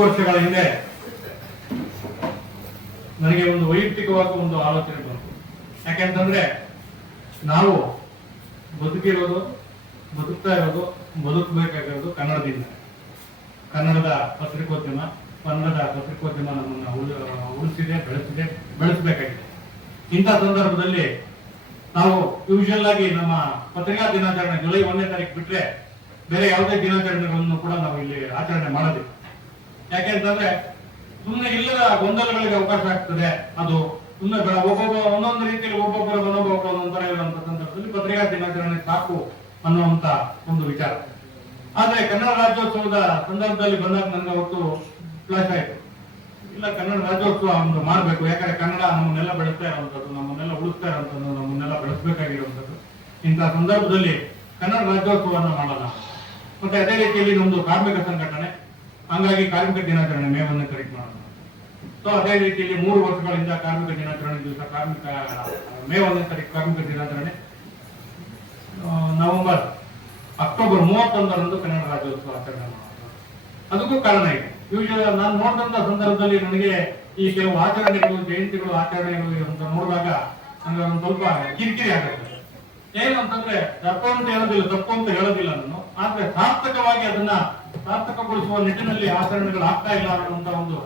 ವರ್ಷಗಳ ಹಿಂದೆ ನನಗೆ ಒಂದು ವೈಯಕ್ತಿಕವಾದ ಒಂದು ಆಲೋಚನೆ ಬಂತು. ಯಾಕೆಂತಂದ್ರೆ ನಾವು ಬದುಕ್ತಾ ಇರೋದು ಬದುಕಬೇಕಾಗಿರೋದು ಕನ್ನಡದಿಂದ. ಕನ್ನಡದ ಪತ್ರಿಕೋದ್ಯಮ ನಮ್ಮನ್ನ ಉಳಿಸಿದೆ, ಬೆಳೆಸಬೇಕಾಗಿದೆ. ಇಂಥ ಸಂದರ್ಭದಲ್ಲಿ ನಾವು ಯೂಶುವಲ್ ಆಗಿ ನಮ್ಮ ಪತ್ರಿಕಾ ದಿನಾಚರಣೆ ಜುಲೈ 1ನೇ ತಾರೀಕು ಬಿಟ್ರೆ ಬೇರೆ ಯಾವುದೇ ದಿನಾಚರಣೆಗಳನ್ನು ಕೂಡ ನಾವು ಇಲ್ಲಿ ಆಚರಣೆ ಮಾಡೋದಿಲ್ಲ. ಯಾಕೆಂತಂದ್ರೆ ಸುಮ್ಮನೆ ಇಲ್ಲದ ಗೊಂದಲಗಳಿಗೆ ಅವಕಾಶ ಆಗ್ತದೆ. ಅದು ಸುಮ್ಮನೆ ಒಂದೊಂದು ರೀತಿಯಲ್ಲಿ ಒಬ್ಬೊಬ್ಬರ ಮನೋಭಾವ ಒಂದೊಂದರ ಇರುವಂತ ಸಂದರ್ಭದಲ್ಲಿ ಪತ್ರಿಕಾ ದಿನಾಚರಣೆ ಸಾಕು ಅನ್ನುವಂತ ಒಂದು ವಿಚಾರ. ಆದ್ರೆ ಕನ್ನಡ ರಾಜ್ಯೋತ್ಸವದ ಸಂದರ್ಭದಲ್ಲಿ ಬಂದಾಗ ನನಗೆ ಅವತ್ತು ಫ್ಲಾಶ್ ಆಯ್ತು, ಇಲ್ಲ ಕನ್ನಡ ರಾಜ್ಯೋತ್ಸವ ಒಂದು ಮಾಡ್ಬೇಕು. ಯಾಕಂದ್ರೆ ಕನ್ನಡ ನಮ್ಮನ್ನೆಲ್ಲ ಬೆಳೆಸ್ತಾ ಇರುವಂತದ್ದು, ನಮ್ಮನ್ನೆಲ್ಲ ಉಳಿಸ್ತಾ ಇರುವಂತದ್ದು, ನಮ್ಮನ್ನೆಲ್ಲ ಬೆಳೆಸಬೇಕಾಗಿರುವಂತದ್ದು. ಇಂತಹ ಸಂದರ್ಭದಲ್ಲಿ ಕನ್ನಡ ರಾಜ್ಯೋತ್ಸವವನ್ನು ಮಾಡೋಣ. ಮತ್ತೆ ಅದೇ ರೀತಿಯಲ್ಲಿ ನಮ್ದು ಕಾರ್ಮಿಕ ಸಂಘಟನೆ, ಹಂಗಾಗಿ ಕಾರ್ಮಿಕ ದಿನಾಚರಣೆ ಮೇ 1ನೇ ತಾರೀಕು ಮಾಡೋಣ. ಸೊ ಅದೇ ರೀತಿಯಲ್ಲಿ 3 ವರ್ಷಗಳಿಂದ ಕಾರ್ಮಿಕ ದಿನಾಚರಣೆ ದಿವಸ ಮೇ 1ನೇ ತಾರೀಕು ಕಾರ್ಮಿಕ ದಿನಾಚರಣೆ, ಅಕ್ಟೋಬರ್ 31ರಂದು ಕನ್ನಡ ರಾಜ್ಯೋತ್ಸವ ಆಚರಣೆ ಮಾಡೋಣ. ಅದಕ್ಕೂ ಕಾರಣ ಇದೆ. ಯೂಶುವಲ್ ನಾನು ನೋಡಿದಂತ ಸಂದರ್ಭದಲ್ಲಿ ನನಗೆ ಈ ಕೆಲವು ಆಚರಣೆಗಳು, ಜಯಂತಿಗಳು, ಆಚರಣೆಗಳು ಅಂತ ನೋಡಿದಾಗ ನನಗೆ ಒಂದು ಸ್ವಲ್ಪ ಕಿರಿಕಿರಿ ಆಗುತ್ತೆ. ಏನು ಅಂತಂದ್ರೆ ತಪ್ಪು ಅಂತ ಹೇಳೋದಿಲ್ಲ ನಾನು. ಆದ್ರೆ ಸಾರ್ಥಕವಾಗಿ ಅದನ್ನ ಸಾರ್ಥಕಗೊಳಿಸುವ ನಿಟ್ಟಿನಲ್ಲಿ ಆಚರಣೆಗಳು ಆಗ್ತಾ ಇಲ್ಲ ಅನ್ನುವಂತ ಒಂದು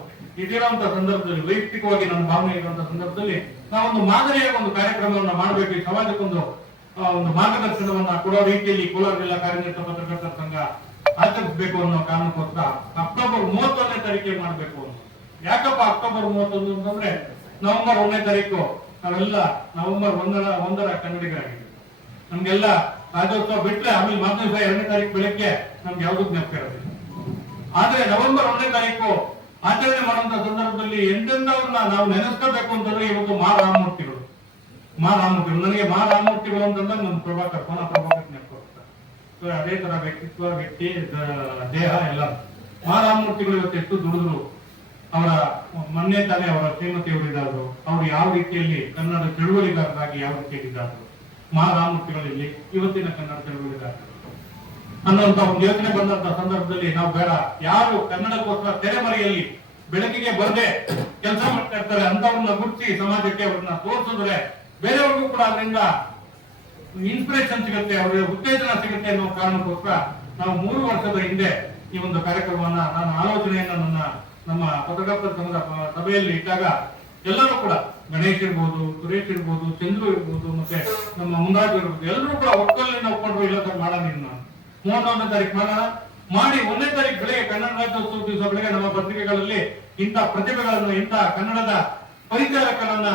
ಇದಿರುವಂತ ಸಂದರ್ಭದಲ್ಲಿ, ವೈಯಕ್ತಿಕವಾಗಿ ನನ್ನ ಭಾವನೆ ಇರುವಂತ ಸಂದರ್ಭದಲ್ಲಿ ನಾವೊಂದು ಮಾದರಿಯ ಒಂದು ಕಾರ್ಯಕ್ರಮವನ್ನ ಮಾಡಬೇಕು. ಈ ಸಮಾಜಕ್ಕೊಂದು ಒಂದು ಮಾರ್ಗದರ್ಶನವನ್ನ ಕೊಡೋ ರೀತಿಯಲ್ಲಿ ಕೋಲಾರ ಜಿಲ್ಲಾ ಕಾರ್ಯನಿರತ ಪತ್ರಕರ್ತರ ಸಂಘ ಆಚರಿಸಬೇಕು ಅನ್ನೋ ಕಾರಣಕ್ಕೋಸ್ಕರ ಅಕ್ಟೋಬರ್ 31ನೇ ತಾರೀಕಿಗೆ ಮಾಡಬೇಕು ಅನ್ನೋ. ಯಾಕಪ್ಪ ಅಕ್ಟೋಬರ್ 31 ಅಂತಂದ್ರೆ ನವೆಂಬರ್ 1ನೇ ತಾರೀಕು ನಾವೆಲ್ಲ ನವೆಂಬರ್ 1ರ ಕನ್ನಡಿಗರಾಗಿದ್ದೀವಿ. ನಮ್ಗೆಲ್ಲ ರಾಜ್ಯೋತ್ಸವ ಬಿಟ್ರೆ ಆಮೇಲೆ ಮಾರ್ಚ್ 2ನೇ ತಾರೀಕು ಬೆಳಗ್ಗೆ ನಮ್ಗೆ ಯಾವ್ದು ಜ್ಞಾಪಕ ಇರೋದಿಲ್ಲ. ಆದ್ರೆ ನವೆಂಬರ್ 1ನೇ ತಾರೀಕು ಆಚರಣೆ ಮಾಡುವಂತ ಸಂದರ್ಭದಲ್ಲಿ ಎಂತೆಂದವ್ರನ್ನ ನಾವು ನೆನೆಸ್ಕೋಬೇಕು ಅಂತಂದ್ರೆ ಇವತ್ತು ಮಾ ರಾಮಮೂರ್ತಿಗಳು. ನನಗೆ ಮಾ ರಾಮಮೂರ್ತಿಗಳು ಅಂತಂದ್ರೆ ನಮ್ಮ ಪ್ರಭಾಕರ್ ನೆನಪು. ಅದೇ ತರ ವ್ಯಕ್ತಿತ್ವ, ವ್ಯಕ್ತಿ, ದೇಹ ಎಲ್ಲ. ಮಾ ರಾಮಮೂರ್ತಿಗಳು ಇವತ್ತು ಎಷ್ಟು ದುಡಿದ್ರು. ಅವರ ಮೊನ್ನೆ ತಾನೇ ಅವರ ಶ್ರೀಮತಿಯವರು ಇದ್ದಾದ್ರು. ಅವರು ಯಾವ ರೀತಿಯಲ್ಲಿ ಕನ್ನಡ ಚಳುವಳಿಗಾರರಾಗಿ ಯಾವ ರೀತಿಯಲ್ಲಿ ಇದ್ದಾದ್ರು. ಮಾ ರಾಮಮೂರ್ತಿಗಳಲ್ಲಿ ಇವತ್ತಿನ ಕನ್ನಡ ಚಳುವಳಿಗಾರರು ಅನ್ನುವಂತ ಒಂದು ಯೋಚನೆ ಬಂದಂತ ಸಂದರ್ಭದಲ್ಲಿ ನಾವು ಬೇಡ, ಯಾರು ಕನ್ನಡಕ್ಕೋಸ್ಕರ ತೆರೆಮರೆಯಲ್ಲಿ ಬೆಳಕಿಗೆ ಬರದೆ ಕೆಲಸ ಮಾಡ್ತಾ ಇರ್ತಾರೆ ಅಂತವ್ರನ್ನ ಗುರುತಿಸಿ ಸಮಾಜಕ್ಕೆ ಅವ್ರನ್ನ ತೋರಿಸಿದ್ರೆ ಬೇರೆಯವ್ರಿಗೂ ಕೂಡ ಅದರಿಂದ ಇನ್ಸ್ಪಿರೇಷನ್ ಸಿಗುತ್ತೆ, ಅವರಿಗೆ ಉತ್ತೇಜನ ಸಿಗುತ್ತೆ ಅನ್ನೋ ಕಾರಣಕ್ಕೋಸ್ಕರ ನಾವು 3 ವರ್ಷದ ಹಿಂದೆ ಈ ಒಂದು ಕಾರ್ಯಕ್ರಮವನ್ನ, ನಾನು ಆಲೋಚನೆಯನ್ನ ನಮ್ಮ ಪತ್ರಕರ್ತರ ಸಂಘದ ಸಭೆಯಲ್ಲಿ ಇಟ್ಟಾಗ ಎಲ್ಲರೂ ಕೂಡ, ಗಣೇಶ್ ಇರ್ಬೋದು, ಸುರೇಶ್ ಇರ್ಬೋದು, ಚಂದ್ರು ಇರ್ಬೋದು, ಮತ್ತೆ ನಮ್ಮ ಮುಂದಾಜು ಇರ್ಬೋದು, ಎಲ್ಲರೂ ಕೂಡ ಒಕ್ಕಲಿನ ಒಪ್ಕೊಂಡ್ರು. ಇಲ್ಲ ಸರ್ ಮಾಡೋಣ, 31ನೇ ತಾರೀಕು ಮಾಡೋಣ ಮಾಡಿ 1ನೇ ತಾರೀಕು ಬೆಳಗ್ಗೆ ಕನ್ನಡ ರಾಜ್ಯೋತ್ಸವ ದಿವಸ ಬೆಳಗ್ಗೆ ನಮ್ಮ ಪತ್ರಿಕೆಗಳಲ್ಲಿ ಇಂಥ ಪ್ರತಿಭೆಗಳನ್ನು, ಇಂಥ ಕನ್ನಡದ ಪರಿಚಾರಕರನ್ನ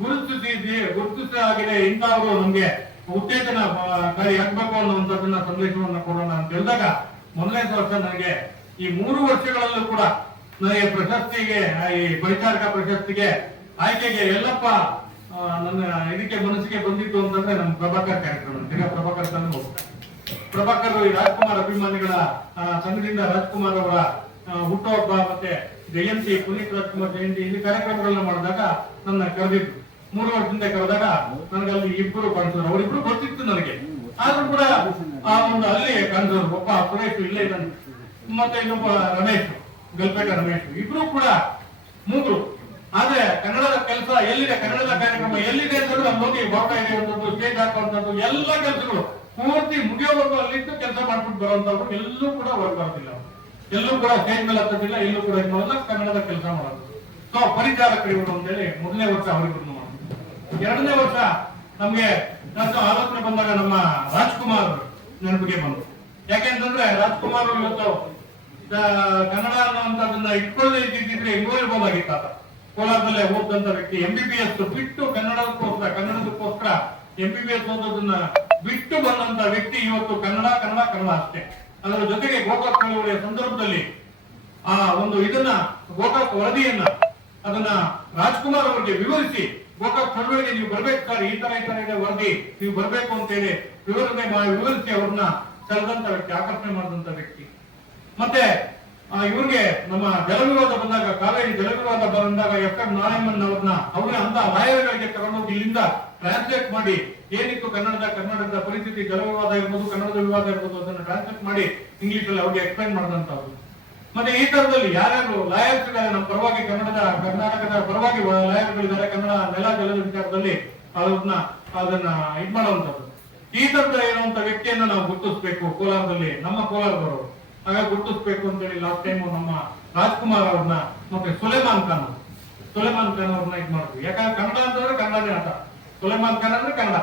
ಗುರುತಿಸಲಾಗಿದೆ, ಇಂಥವರು ನಮ್ಗೆ ಉತ್ತೇಜನಕಾರಿ ಆಗ್ಬೇಕು ಅನ್ನುವಂಥದ್ದನ್ನ ಸಂದೇಶವನ್ನ ಕೊಡೋಣ ಅಂತ ಹೇಳಿದಾಗ 1ನೇ ವರ್ಷ ನನಗೆ ಈ 3 ವರ್ಷಗಳಲ್ಲೂ ಕೂಡ ನನಗೆ ಪ್ರಶಸ್ತಿಗೆ, ಈ ಪರಿಚಾರಕ ಪ್ರಶಸ್ತಿಗೆ ಆಯ್ಕೆಗೆ ಎಲ್ಲಪ್ಪ ನನ್ನ ಇದಕ್ಕೆ ಮನಸ್ಸಿಗೆ ಬಂದಿತ್ತು ಅಂತಂದ್ರೆ ನಮ್ಮ ಪ್ರಭಾಕರ್ ಕಾರ್ಯಕ್ರಮ. ಪ್ರಭಾಕರ್ ತಂದು ಹೋಗ್ತಾರೆ. ಪ್ರಭಾಕರ್ ಈ ರಾಜ್ಕುಮಾರ್ ಅಭಿಮಾನಿಗಳ ಸಂಘದಿಂದ ರಾಜ್ಕುಮಾರ್ ಅವರ ಹುಟ್ಟುಹಬ್ಬ ಮತ್ತೆ ಜಯಂತಿ, ಪುನೀತ್ ರಾಜ್ಕುಮಾರ್ ಜಯಂತಿ, ಈ ಕಾರ್ಯಕ್ರಮಗಳನ್ನ ಮಾಡಿದಾಗ ನನ್ನ ಕರೆದಿದ್ರು. 3 ವರ್ಷದಿಂದ ಕರೆದಾಗ ನನಗೆ ಅಲ್ಲಿ ಇಬ್ಬರು ಕಾಣಿಸಿದ್ರು. ಅವರಿಬ್ರು ಗೊತ್ತಿತ್ತು ನನಗೆ, ಆದ್ರೂ ಕೂಡ ಆ ಒಂದು ಅಲ್ಲಿ ಕಾಣಿಸಿದ್ರು. ಒಬ್ಬ ಸುರೇಶ್ ಇಲ್ಲೇ ಇದ್ದಾನೆ, ಮತ್ತೆ ಇನ್ನೊಬ್ಬ ರಮೇಶ್, ಗಲ್ಪೇಟ ರಮೇಶ್, ಇಬ್ರು ಕೂಡ ಮೂಗರು. ಆದ್ರೆ ಕನ್ನಡದ ಕೆಲಸ ಎಲ್ಲಿದೆ, ಕನ್ನಡದ ಕಾರ್ಯಕ್ರಮ ಎಲ್ಲಿದೆ ಅಂತಂದ್ರೆ ಅಲ್ಲಿ ಹೋಗಿ ಬಾವುಟ ಹಿಡಿಯುವಂಥದ್ದು, ಸ್ಟೇಜ್ ಹಾಕುವಂಥದ್ದು, ಎಲ್ಲ ಕೆಲಸಗಳು ಪೂರ್ತಿ ಮುಗಿಯೋವರೆಗೂ ಅಲ್ಲಿದ್ದು ಕೆಲಸ ಮಾಡ್ಬಿಟ್ಟು ಬರುವಂತವ್ರು ಎಲ್ಲೂ ಕೂಡ ಬರೋದಿಲ್ಲ. ಎಲ್ಲೂ ಕೂಡ ಸ್ಟೇಜ್ ಮೇಲೆ ಹತ್ತೋದಿಲ್ಲ, ಎಲ್ಲೂ ಕೂಡ ಕನ್ನಡದ ಕೆಲಸ ಮಾಡೋದು. ಸೊ ಪರಿಚಾರಕರು ಇವರು ಅಂತೇಳಿ 1ನೇ ವರ್ಷ ಅವರಿಗೂ ಮಾಡೋದು. 2ನೇ ವರ್ಷ ನಮ್ಗೆ ಆಲೋಚನೆ ಬಂದಾಗ ನಮ್ಮ ರಾಜ್ಕುಮಾರ್ ನೆನಪಿಗೆ ಬಂತು. ಯಾಕೆಂತಂದ್ರೆ ರಾಜ್ಕುಮಾರ್ ಇವತ್ತು ಕನ್ನಡ ಅನ್ನುವಂಥದ್ದನ್ನ ಇಟ್ಕೊಳ್ಳದೆ ಇದ್ದಿದ್ರೆ ಹೆಂಗೋ ಇರ್ಬೋದಾಗಿತ್ತ. ಕೋಲಾರದಲ್ಲೇ ಓದಂತ ವ್ಯಕ್ತಿ, MBBS ಬಿಟ್ಟು ಕನ್ನಡದಕ್ಕೋಸ್ಕರ MBBS ಓದೋದನ್ನ ಬಿಟ್ಟು ಬಂದಂತ ವ್ಯಕ್ತಿ ಇವತ್ತು ಕನ್ನಡ ಅಷ್ಟೇ. ಅದರ ಜೊತೆಗೆ ಗೋಕಾಕ್ ಚಳವಳಿಯ ಸಂದರ್ಭದಲ್ಲಿ ಆ ಒಂದು ಇದನ್ನ, ಗೋಕಾಕ್ ವರದಿಯನ್ನ ಅದನ್ನ ರಾಜ್ಕುಮಾರ್ ಅವರಿಗೆ ವಿವರಿಸಿ, ಗೋಕಾಕ್ ಚಳವಳಿಗೆ ನೀವು ಬರ್ಬೇಕು ಸರ್, ಈ ತರ ಇದೆ ವರದಿ, ನೀವು ಬರ್ಬೇಕು ಅಂತೇಳಿ ವಿವರಿಸಿ ಅವ್ರನ್ನ ಸೆಳೆದಂತ ವ್ಯಕ್ತಿ, ಆಕರ್ಷಣೆ ಮಾಡಿದಂತ ವ್ಯಕ್ತಿ. ಮತ್ತೆ ಇವ್ರಿಗೆ ನಮ್ಮ ಜಲವಿವಾದ ಬಂದಾಗ, ಕಾವೇರಿ ಜಲವಿವಾದ ಬಂದಾಗ FM ನಾರಾಯಣನ್ ಅವ್ರನ್ನ ಅಂತ ಲಾಯರ್ಗಳಿಗೆ ತಗೊಂಡೋಗಿ ಇಲ್ಲಿಂದ ಟ್ರಾನ್ಸ್ಲೇಟ್ ಮಾಡಿ, ಏನಿತ್ತು ಕನ್ನಡದ ಪರಿಸ್ಥಿತಿ, ಜಲವಿವಾದ ಇರ್ಬೋದು, ಕನ್ನಡದ ವಿವಾದ ಇರ್ಬೋದು, ಅದನ್ನ ಟ್ರಾನ್ಸ್ಲೇಟ್ ಮಾಡಿ ಇಂಗ್ಲಿಷ್ ಅಲ್ಲಿ ಅವ್ರಿಗೆ ಎಕ್ಸ್ಪ್ಲೈನ್ ಮಾಡಿದಂತವ್ರು. ಮತ್ತೆ ಈ ತರದಲ್ಲಿ ಯಾರ್ಯಾರು ಲಾಯರ್ಸ್ ಇದ್ದಾರೆ ನಮ್ಮ ಪರವಾಗಿ ಕರ್ನಾಟಕದ ಪರವಾಗಿ ಲಾಯರ್ಗಳಿದ್ದಾರೆ ಕನ್ನಡ ನೆಲ ಜಲದ ವಿಚಾರದಲ್ಲಿ ಅದನ್ನ ಇದ್ ಮಾಡುವಂತದ್ದು. ಈ ತರದ ಇರುವಂತ ವ್ಯಕ್ತಿಯನ್ನ ನಾವು ಗುರುತಿಸ್ಬೇಕು ಕೋಲಾರದಲ್ಲಿ, ನಮ್ಮ ಕೋಲಾರದವರು ಹಾಗಾಗಿ ಗುರುತಿಸ್ಬೇಕು ಅಂತೇಳಿ ಲಾಸ್ಟ್ ಟೈಮ್ ನಮ್ಮ ರಾಜ್ಕುಮಾರ್ ಅವ್ರನ್ನ ಮತ್ತೆ ಸುಲೇಮಾನ್ ಖಾನ್ ಅವ್ರನ್ನ ಇದ್ ಮಾಡಿದ್ವಿ. ಯಾಕಂದ್ರೆ ಕನ್ನಡ ಅಂತಂದ್ರೆ ಕನ್ನಡನೇ ಆಟ, ಸುಲೇಮಾನ್ ಖಾನ್ ಅಂದ್ರೆ ಕನ್ನಡ.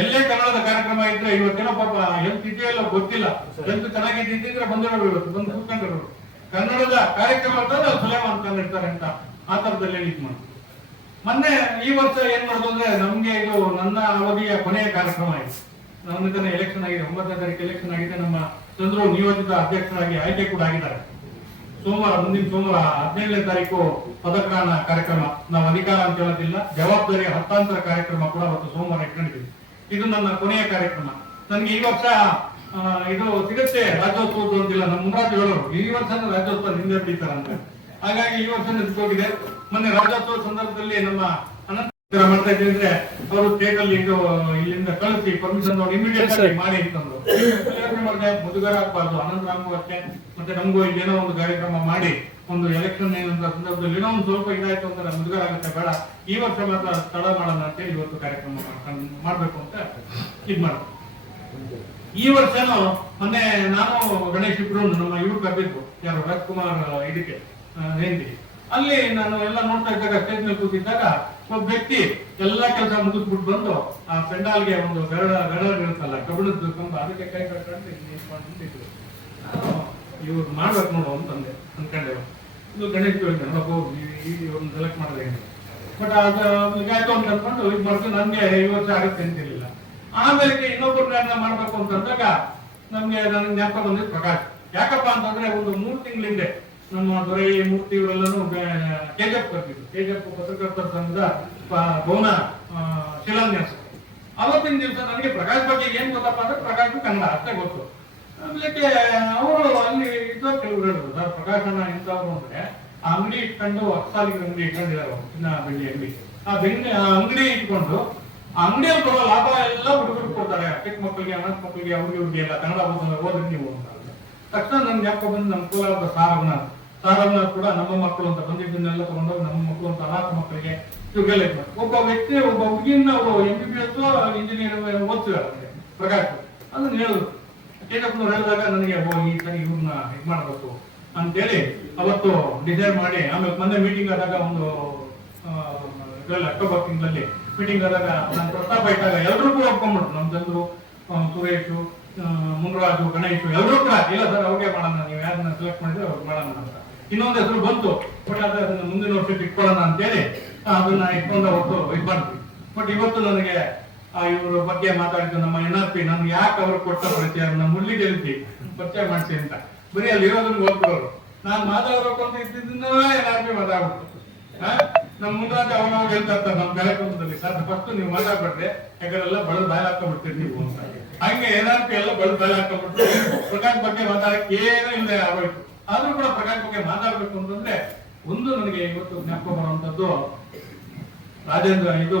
ಎಲ್ಲೇ ಕನ್ನಡದ ಕಾರ್ಯಕ್ರಮ ಇದ್ರೆ ಇವತ್ತೇನೋ ಪಾಪ ಹೆಲ್ತ್ ಇದೆಯಲ್ಲ ಗೊತ್ತಿಲ್ಲ, ಹೆಲ್ತ್ ಚೆನ್ನಾಗಿದ್ದಿದ್ರೆ ಬಂದಿರೋರು ಇವತ್ತು ಬಂದು ಕೂತ್ಕೊಂಡಿರೋರು. ಕನ್ನಡದ ಕಾರ್ಯಕ್ರಮ ಅಂತಂದ್ರೆ ಸುಲೇಮಾನ್ ಖಾನ್ ಇರ್ತಾರೆ ಅಂತ ಆ ತರದಲ್ಲಿ ಇದ್ ಮಾಡ್ತೀವಿ. ಮೊನ್ನೆ ಈ ವರ್ಷ ಏನ್ ಮಾಡೋದು ಅಂದ್ರೆ ನಮ್ಗೆ ಇದು ನನ್ನ ಅವಧಿಯ ಕೊನೆಯ ಕಾರ್ಯಕ್ರಮ ಇದೆ. ನಮ್ಮದನ್ನ ಎಲೆಕ್ಷನ್ ಆಗಿದೆ, 9ನೇ ತಾರೀಕು ಎಲೆಕ್ಷನ್ ಆಗಿದೆ. ನಮ್ಮ ಚಂದ್ರು ನಿಯೋಜಿತ ಅಧ್ಯಕ್ಷರಾಗಿ ಆಯ್ಕೆ ಕೂಡ ಆಗಿದ್ದಾರೆ. ಮುಂದಿನ ಸೋಮವಾರ 17ನೇ ತಾರೀಕು ಪದಗ್ರಹಣ ಕಾರ್ಯಕ್ರಮ. ನಾವು ಅಧಿಕಾರ ಅಂತ ಹೇಳೋದಿಲ್ಲ, ಜವಾಬ್ದಾರಿ ಹಸ್ತಾಂತರ ಕಾರ್ಯಕ್ರಮ ಕೂಡ ಅವತ್ತು ಸೋಮವಾರ ಇಟ್ಕೊಂಡಿದ್ದೀವಿ. ಇದು ನನ್ನ ಕೊನೆಯ ಕಾರ್ಯಕ್ರಮ. ನನ್ಗೆ ಈ ವರ್ಷ ಇದು ಸಿಗುತ್ತೆ ರಾಜ್ಯೋತ್ಸವದ್ದು ಅಂತಿಲ್ಲ. ನಮ್ಮ ಮುನ್ರಾಜ್ ಹೇಳೋರು ಈ ವರ್ಷ ರಾಜ್ಯೋತ್ಸವ ಹಿಂದೆ ಬಿಡ್ತಾರಂತೆ, ಹಾಗಾಗಿ ಈ ವರ್ಷ ನಿಂತ್ಕೋಗಿದೆ. ಮೊನ್ನೆ ರಾಜ್ಯೋತ್ಸವ ಸಂದರ್ಭದಲ್ಲಿ ನಮ್ಮ ಅನಂತ ಮಾಡ್ತಾ ಇದ್ದೀವಿ ಅಂದ್ರೆ ಅವರು ಸ್ಟೇಟ್ ಅಲ್ಲಿ ಇದು ಇಲ್ಲಿಂದ ಕಳಿಸಿ ಪರ್ಮಿಷನ್ ನೋಡಿ ಇಮಿಡಿಯೇಟ್ ಆಗಿ ಮಾಡಿ ಅಂತಂದ್ರು. ಮುದುಗರ ಆಗ್ಬಾರ್ದು, ಅನಂತರಾಮಗೂ ಅಷ್ಟೇ ಮತ್ತೆ ನಮಗೂ ಇಲ್ಲೇನೋ ಒಂದು ಕಾರ್ಯಕ್ರಮ ಮಾಡಿ ಒಂದು ಎಲೆಕ್ಷನ್ ಏನಂತ ಸಂದರ್ಭದಲ್ಲಿ ಏನೋ ಒಂದು ಸ್ವಲ್ಪ ಇದಾಯ್ತು ಅಂತ ಮುದುಗರ ಆಗುತ್ತೆ, ಬೇಡ ಈ ವರ್ಷ ಮಾತ್ರ ಸ್ಥಳ ಮಾಡೋಣ ಅಂತ ಇವತ್ತು ಕಾರ್ಯಕ್ರಮ ಮಾಡ್ಬೇಕು ಅಂತ ಇದ್ ಮಾಡ. ಈ ವರ್ಷನೂ ಮೊನ್ನೆ ನಾನು ಗಣೇಶ್ ಇಬ್ರು ನಮ್ಮ ಇವ್ರು ಕರೆದಿದ್ರು, ಯಾರು ರಾಜ್ಕುಮಾರ್ ಇದಕ್ಕೆ ನೇಂದಿ, ಅಲ್ಲಿ ನಾನು ಎಲ್ಲ ನೋಡ್ತಾ ಇದ್ದಾಗ ಸ್ಟೇಜ್ ಮೇಲೆ ಕೂತಿದ್ದಾಗ ಒಬ್ಬ ವ್ಯಕ್ತಿ ಎಲ್ಲಾ ಕೆಲಸ ಮುಗಿಸ್ಬಿಟ್ಟು ಬಂದು ಆ ಪೆಂಡಾಲ್ಗೆ ಒಂದು ಗರಡ ಇರುತ್ತಲ್ಲ ಕಬ್ಬಿಣದ ಕಂಬ, ಅದಕ್ಕೆ ಕೈ ಕಟ್ಕೊಂಡು ನಿಂತಿದ್ರು. ಇವ್ರು ಮಾಡ್ಬೇಕು ನೋಡು ಅಂತಂದೆ ಅನ್ಕೊಂಡೆ. ಇದು ಗಣೇಶ್ ಇವ್ರನ್ನ ಸೆಲೆಕ್ಟ್ ಮಾಡಿದೆ, ಬಟ್ ಅದು ಆಯ್ತು ಅಂತ ಅನ್ಕೊಂಡು ಇದು ಮಾಡ್ಕೊಂಡು ನನ್ಗೆ ಈ ವರ್ಷ ಆಗುತ್ತೆ ಅಂತಿರ್ಲಿಲ್ಲ. ಆಮೇಲೆ ಇನ್ನೊಬ್ಬರನ್ನ ಮಾಡ್ಬೇಕು ಅಂತಂದಾಗ ನನಗೆ ಜ್ಞಾಪಕ ಬಂದಿದ್ದು ಪ್ರಕಾಶ್. ಯಾಕಪ್ಪ ಅಂತಂದ್ರೆ ಒಂದು 3 ತಿಂಗಳಿಂದೆ ನಮ್ಮ ದೊರೆ ಮೂರ್ತಿ ಇವರೆಲ್ಲರೂ ಕೆಜೆಫ್ ಬರ್ತಿದ್ರು. ಕೆಜೆಫ್ ಪತ್ರಕರ್ತರ ಸಂಘದ ಭವನ ಶಿಲಾನ್ಯಾಸ. ಅವತ್ತಿನ ದಿವಸ ನನಗೆ ಪ್ರಕಾಶ್ ಬಗ್ಗೆ ಏನ್ ಗೊತ್ತಪ್ಪ ಅಂದ್ರೆ ಪ್ರಕಾಶ್ ಕನ್ನಡ ಅಷ್ಟೇ ಗೊತ್ತು. ಆಮೇಲೆ ಅವರು ಅಲ್ಲಿ ಇದ್ದ ಕೆಲವರು ಹೇಳಿದ್ರು, ಸರ್ ಪ್ರಕಾಶನ ಎಂತವ್ರು ಅಂದ್ರೆ ಆ ಅಂಗಡಿ ಇಟ್ಕೊಂಡು ಅಕ್ಸಾಲಿಗೆ ಅಂಗಡಿ ಇಟ್ಕೊಂಡಿದ್ದಾರೆ, ಚಿನ್ನ ಬೆಳ್ಳಿ ಅಂಗಡಿ. ಆ ಅಂಗಡಿ ಇಟ್ಕೊಂಡು ಆ ಅಂಗಡಿಯಲ್ಲಿ ಬರೋ ಲಾಭ ಎಲ್ಲ ಹುಡುಗರು ಕೊಡ್ತಾರೆ, ಚಿಕ್ಕ ಮಕ್ಕಳಿಗೆ ಅನಾಥ ಮಕ್ಕಳಿಗೆ ಅವ್ರಿಗೆ ಇವ್ರಿಗೆ ಎಲ್ಲ ಕನ್ನಡ ಓದ್ರಿ ನೀವು ಅಂತ. ತಕ್ಷಣ ನನ್ ಜ್ಞಾಪಕ ಬಂದು ನಮ್ಮ ಕೋಲಾರದ ಸಾರವನಾಥ್ ಕೂಡ ನಮ್ಮ ಮಕ್ಕಳು ಅಂತ ಬಂದಿದ್ದನ್ನೆಲ್ಲ ತಗೊಂಡೋಗಿ ನಮ್ಮ ಮಕ್ಕಳು ಅಂತ ಅನಾಥ ಮಕ್ಕಳಿಗೆ ಇವ್ರಿಗೆಲ್ಲ ಒಬ್ಬ ವ್ಯಕ್ತಿ ಒಬ್ಬ ಹುಡುಗಿನ ಅವರು MBBS ಇಂಜಿನಿಯರ್ ಓದ್ತಿದ್ದಾರೆ ಪ್ರಕಾಶ್. ಅದನ್ನ ಹೇಳಿದ್ರು ಕೇಶಪ್ಪನವ್ರು ಹೇಳಿದಾಗ ನನಗೆ ಈ ಸರಿ ಇವ್ರನ್ನ ಇದ್ ಮಾಡ್ಬೇಕು ಅಂತೇಳಿ ಅವತ್ತು ಡಿಸೈಡ್ ಮಾಡಿ, ಆಮೇಲೆ ಮೊನ್ನೆ ಮೀಟಿಂಗ್ ಆದಾಗ ಒಂದು ಅಕ್ಟೋಬರ್ ತಿಂಗಳಲ್ಲಿ ಮೀಟಿಂಗ್ ಆದಾಗ ನಾನು ಪ್ರಸ್ತಾಪ ಇಟ್ಟಾಗ ಎಲ್ಲರೂ ಕೂಡ ಒಪ್ಕೊಂಡ್ಬಿಟ್ರು. ನಮ್ಮ ಚಂದ್ರು, ಸುರೇಶು, ಮುನ್ರಾಜು, ಗಣೇಶು ಎಲ್ಲರೂ ಕೂಡ ಇಲ್ಲ ಸರ್ ಅವ್ರಿಗೆ ಮಾಡೋಣ, ನೀವು ಯಾರನ್ನ ಸೆಲೆಕ್ಟ್ ಮಾಡಿದ್ರೆ ಅವ್ರಿಗೆ ಮಾಡೋಣ ಅಂತ. ಇನ್ನೊಂದು ಹೆಸರು ಬಂತು, ಬಟ್ ಅದನ್ನ ಮುಂದಿನ ವರ್ಷಕ್ಕೆ ಇಟ್ಕೊಳ್ಳೋಣ ಅಂತೇಳಿ ಅದನ್ನ ಇಟ್ಕೊಂಡು ಅವತ್ತು ಇದು ಮಾಡ್ತೀವಿ. ಬಟ್ ಇವತ್ತು ನನಗೆ ಇವ್ರ ಬಗ್ಗೆ ಮಾತಾಡಿದ್ದು ನಮ್ಮ NRP ನನ್ಗೆ ಯಾಕೆ ಅವ್ರಿಗೆ ಕೊಟ್ಟ ಪರಿಚಯ, ನಮ್ಮ ಮುಳ್ಳಿ ಗೆಲ್ತಿ ಪರಿಚಯ ಮಾಡಿಸಿ ಅಂತ ಬರೀ ಅಲ್ಲಿ ಇರೋದನ್ನ ಓದ್ಬಿಡೋರು. ನಾನು ಮಾತಾಡ್ಬೇಕು ಅಂತ ಇದ್ದಿದ್ದನ್ನ NRP ಮಾತಾಡ್ಬಿಟ್ಟು ನಮ್ ಮುನ್ರಾಜ್ ಅವಾಗ ಹೇಳ್ತಾ ಇರ್ತಾರೆ ನಮ್ಮ ಕಾರ್ಯಕ್ರಮದಲ್ಲಿ, ಸರ್ ಫಸ್ಟ್ ನೀವು ಮಾತಾಡ್ಬಿಟ್ರೆ ಯಾಕಂದ್ರೆ ಬಳದ್ ಬಾಯ್ ಹಾಕೊಂಡ್ಬಿಡ್ತೀರಿ ನೀವು ಅಂತ. ಹಂಗೆ NRP ಎಲ್ಲ ಬಳದ್ ಬಾಯ್ ಹಾಕೊಂಡ್ಬಿಟ್ಟು ಪ್ರಕಾಶ್ ಬಗ್ಗೆ ಮಾತಾಡಕ್ಕೆ ಏನೂ ಇಲ್ಲದೆ ಆಗೋಯ್ತು. ಆದ್ರೂ ಕೂಡ ಪ್ರಕಾಶ್ ಬಗ್ಗೆ ಮಾತಾಡ್ಬೇಕು ಅಂತಂದ್ರೆ ಒಂದು ನನಗೆ ಇವತ್ತು ಜ್ಞಾಪಕ ಬರುವಂತದ್ದು ರಾಜೇಂದ್ರ ಇದು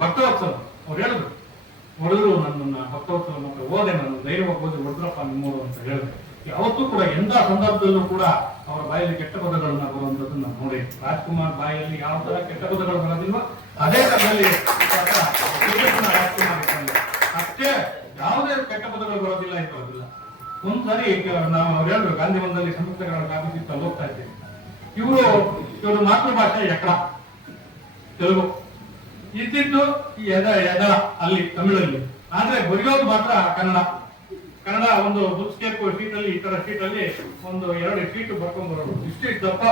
ಭಕ್ತೋತ್ಸವ. ಅವ್ರು ಹೇಳಿದ್ರು ಹೊಡೆದ್ರು ನನ್ನ ಭಕ್ತೋತ್ಸವ ಮಾತ್ರ ಓದೆ, ನಾನು ಧೈರ್ಯವಾಗಿ ಓದಿ ಹೊಡೆದ್ರಪ್ಪ ನಿಮ್ಮೂರು ಅಂತ ಹೇಳಿದ್ರು. ಯಾವತ್ತೂ ಕೂಡ ಎಂಥ ಸಂದರ್ಭದಲ್ಲೂ ಕೂಡ ಅವರ ಬಾಯಲ್ಲಿ ಕೆಟ್ಟ ಪದಗಳನ್ನ ಬರುವಂತದ್ದು ನಾನು ನೋಡಿ. ರಾಜ್ಕುಮಾರ್ ಬಾಯಲ್ಲಿ ಯಾವ ತರ ಕೆಟ್ಟ ಪದಗಳು ಬರೋದಿಲ್ವ ಅದೇ ತರದಲ್ಲಿ ರಾಜ್ಕುಮಾರ್ ಅಷ್ಟೇ ಯಾವುದೇ ಕೆಟ್ಟ ಪದಗಳು ಬರೋದಿಲ್ಲ ಇರೋದಿಲ್ಲ. ಒಂದ್ಸರಿ ನಾವು ಅವ್ರು ಹೇಳಿದ್ರು ಗಾಂಧಿವನದಲ್ಲಿ ಸಂಯುಕ್ತ ಆಫೀಸ್ ಅಲ್ಲಿ ಹೋಗ್ತಾ ಇದ್ದೀವಿ. ಇವರು ಮಾತೃಭಾಷೆ ಎಕಡ ತೆಲುಗು ಇದ್ದಿದ್ದು ಎದ ಅಲ್ಲಿ ತಮಿಳಲ್ಲಿ, ಆದ್ರೆ ಬರೆಯೋದು ಮಾತ್ರ ಕನ್ನಡ. ಒಂದು ಬುಕ್ ಸ್ಕೇಪ್ ಶೀಟ್ ಅಲ್ಲಿ ಈ ತರ ಶೀಟ್ ಅಲ್ಲಿ ಒಂದು 2 ಶೀಟ್ ಬರ್ಕೊಂಡ್ ಬರೋದು. ಇಷ್ಟು ದಪ್ಪ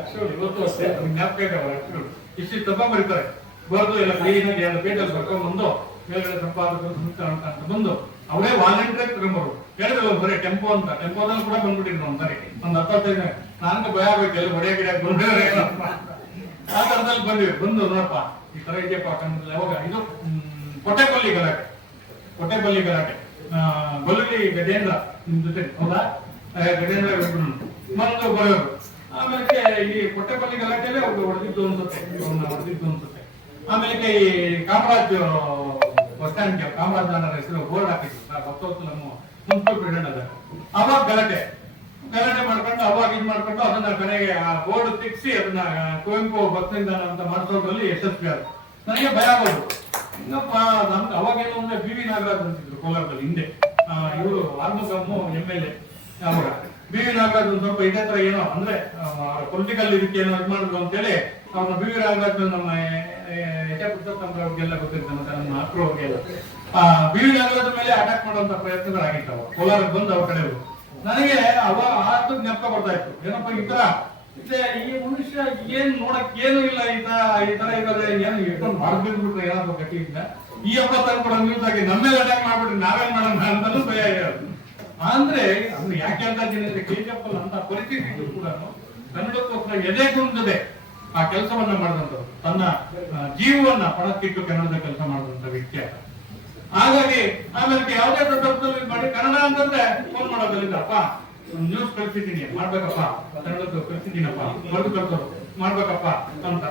ಅಕ್ಷರಗಳು ಇವತ್ತು ಅಷ್ಟೇ ಜ್ಞಾಪಕ ಇದೆ. ಅವರ ಅಕ್ಷರಗಳು ಇಷ್ಟು ದಪ್ಪ ಬರೀತಾರೆ, ಬರೆದು ಎಲ್ಲ ಕ್ಲೀನ್ ಆಗಿ 2 ಪೇಜಲ್ಲಿ ಬರ್ಕೊಂಡ್ ಬಂದು ಮೇಲ್ಗಡೆ ಸಂಪಾದಕರು ಅಂತ ಬಂದು ಅವರೇ ವಾಲಂಟಿಯರ್ ತಗೊಂಬರು. ಹೇಳಿದ್ರು ಬರೀ ಟೆಂಪೋ ಟೆಂಪೋದಲ್ಲಿ ಕೂಡ ಬಂದ್ಬಿಟ್ಟಿದ್ರು ಒಂದ್ಸರಿ ಒಂದು 15 ನನಗೆ ಭಯ ಆಗ್ಬೇಕು, ಎಲ್ಲ ಹೊಡೆಯ ಗಿಡ ಬಂದಿದ್ದಾರೆ ಆ ತರದಲ್ಲಿ ಬಂದು ನೋಡಪ್ಪ ಈ ತರ ಇದೆಯಪ್ಪ ಕನ್ನಡ. ಯಾವಾಗ ಇದು ಕೊಟ್ಟೆಪಲ್ಲಿ ಗಲಾಟೆ ಗೊಲ್ಲುಲಿ ಗಜೇಂದ್ರ ನಿಮ್ ಜೊತೆ ಹೌದಾ, ಗಜೇಂದ್ರ ಬಂದು ಬರೋರು. ಆಮೇಲೆ ಈ ಕೊಟ್ಟೆಪಲ್ಲಿ ಗಲಾಟೆಯಲ್ಲೇ ಹೊಡೆದಿದ್ದು ಅನ್ಸುತ್ತೆ. ಆಮೇಲೆ ಈ ಕಾಮರಾಜ್ ಬಸ್ ಸ್ಟ್ಯಾಂಡ್ ಕಾಮರಾಜ್ ಅನ್ನೋ ಹೆಸರು ಬೋರ್ಡ್ ಹಾಕಿದ್ರು, ಭಕ್ತೋತ್ಸವ ನಮ್ಮ ಮುನ್ಸಿಪಲ್ ಪ್ರೆಸಿಡೆಂಟ್ ಅದ. ಅವಾಗ ಗಲಾಟೆ ಗಲಾಟೆ ಮಾಡ್ಕೊಂಡು ಅವಾಗ ಇದ್ ಮಾಡ್ಕೊಂಡು ಅದನ್ನ ಕೊನೆಗೆ ಆ ಬೋರ್ಡ್ ತೆಗ್ಸಿ ಅದನ್ನ ಕುವೆಂಪು ಭಕ್ತನಿಂದ ಅಂತ ಮಾಡಿಸೋದ್ರಲ್ಲಿ ಯಶಸ್ವಿ ಆದ್ರು. ನನಗೆ ಭಯ ಆಗೋದು, ಇನ್ನಪ್ಪ ನಮ್ಗೆ ಅವಾಗೇನು ಅಂದ್ರೆ ಬಿ ವಿ ನಾಗರಾಜ್ ಅಂತಿದ್ರು ಕೋಲಾರದಲ್ಲಿ ಹಿಂದೆ, ಇವರು ಆರ್ಮುಗಮ್ಮು MLA. ಅವಾಗ ಬಿ ವಿ ನಾಗರಾಜ್ ಒಂದ್ ಸ್ವಲ್ಪ ಇದೇ ತರ ಏನೋ ಅಂದ್ರೆ ಪೊಲಿಟಿಕಲ್ ಇದಕ್ಕೆ ಏನೋ ಇದು ಮಾಡಿದ್ರು ಅಂತೇಳಿ ಅವ್ರನ್ನ ಬಿ ವಿ ನಾಗರಾಜ್ ನಮ್ಮ ಪುರುಷೋತ್ತಮರವ್ರಿಗೆಲ್ಲ ಗೊತ್ತಿರುತ್ತೆ, ಮತ್ತೆ ನಮ್ಮ ಅಕ್ರು ಅವ್ರಿಗೆಲ್ಲ ಬಿ ವಿ ನಾಗರಾಜ್ ಮೇಲೆ ಅಟ್ಯಾಕ್ ಮಾಡುವಂತ ಪ್ರಯತ್ನಗಳಾಗಿತ್ತು. ಕೋಲಾರಕ್ಕೆ ಬಂದು ಅವ್ರ ಕಡೆ ನನಗೆ ಅವಾಗ ಆತು ಜ್ಞಾಪಕ ಬರ್ತಾ ಇತ್ತು, ಏನಪ್ಪ ಈ ತರ ಈ ಮನುಷ್ಯ ಏನ್ ನೋಡಕ್ ಏನು ಇಲ್ಲ, ಈ ತರ ಇದ್ದಾರೆ, ಏನು ಇಟ್ಕೊಂಡು ಮಾಡ್ಬಿಟ್ಬಿಟ್ರೆ ಏನಾದ್ರು ಗಟ್ಟಿ ಇಲ್ಲ, ಈ ಹಬ್ಬ ಕೂಡ ನ್ಯೂಸ್ ಆಗಿ ನಮ್ಮೇಲೆ ಅಟ್ಯಾಕ್ ಮಾಡ್ಬಿಟ್ರೆ ನಾವೇನ್ ಮಾಡೋಣ ಅಂತಲೂ ಭಯ ಇರೋದು. ಅಂದ್ರೆ ಅದನ್ನ ಯಾಕೆ ಅಂತ ಹೇಳಿದ್ರೆ KGF ಅಂತ ಪರಿಸ್ಥಿತಿ ಕೂಡ ಕನ್ನಡಕ್ಕೋಸ್ಕರ ಎದೆಗುಂದದೆ ಆ ಕೆಲಸವನ್ನ ಮಾಡಿದಂಥವ್ರು, ತನ್ನ ಜೀವವನ್ನ ಪಣಕ್ಕಿಟ್ಟು ಕನ್ನಡದ ಕೆಲಸ ಮಾಡಿದಂತ ವ್ಯಕ್ತಿ ಆತ. ಹಾಗಾಗಿ ಆಮೇಲೆ ಯಾವುದೇ ಸಂದರ್ಭದಲ್ಲಿ ಮಾಡಿ ಕನ್ನಡ ಅಂತಂದ್ರೆ ಫೋನ್ ಮಾಡೋದ್ರಲ್ಲಿದ್ದಪ್ಪ ನ್ಯೂಸ್ ಕಳ್ಸಿದ್ದೀನಿ ಮಾಡ್ಬೇಕಪ್ಪ, ಕನ್ನಡದ ಕಳ್ಸಿದ್ದೀನಪ್ಪ, ಬರೆದು ಕಳ್ಸೋರು ಮಾಡ್ಬೇಕಪ್ಪ ಅಂತ.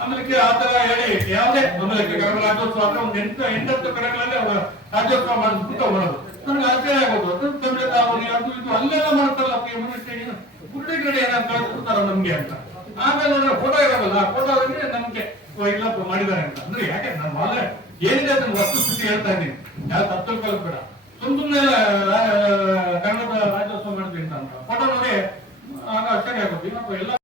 ಆಮೇಲೆ ಆತರ ಹೇಳಿ ಯಾವುದೇ ಆಮೇಲೆ ರಾಜ್ಯೋತ್ಸವ ಅಂದ್ರೆ ಒಂದು 8 ಕಡೆಗಳಲ್ಲಿ ಅವರ ರಾಜ್ಯೋತ್ಸವ ಮಾಡಿಸ್ಬಿಟ್ಟು ಬರೋದು. ನನಗೆ ಆಶ್ಚರ್ಯ ಆಗೋದು, ಅದು ಇದು ಅಲ್ಲೆಲ್ಲ ಮಾಡ್ತಾರಲ್ಲ ಗುಡ್ಡೆ ಗಡಿ ಏನಾದ್ರು ಕಳಿಸ್ಬಿಡ್ತಾರ ನಮ್ಗೆ ಅಂತ. ಆಮೇಲೆ ಫೋಟೋ ಇರೋಲ್ಲ, ಫೋಟೋದಲ್ಲಿ ನಮ್ಗೆ ಇಲ್ಲಪ್ಪ ಮಾಡಿದ್ದಾರೆ ಅಂತ. ಅಂದ್ರೆ ಯಾಕೆ ನಾನು ಮೊದಲೇ ಏನಿದೆ ಅದನ್ನ ವಸ್ತುಸ್ಥಿತಿ ಹೇಳ್ತಾ ಇದ್ದೀನಿ, ಯಾವ ತತ್ವ ಕಲ್ಪಬೇಡ, ಸುಮ್ಮನೆ ಕನ್ನಡದ ರಾಜ್ಯೋತ್ಸವ ಮಾಡಿದ್ವಿ ಅಂತ ಫೋಟೋ ನೋಡಿ ಆಗ ಆಶ್ಚರ್ಯ ಆಗುತ್ತೆ. ಇನ್ನೊಬ್ಬ ಎಲ್ಲ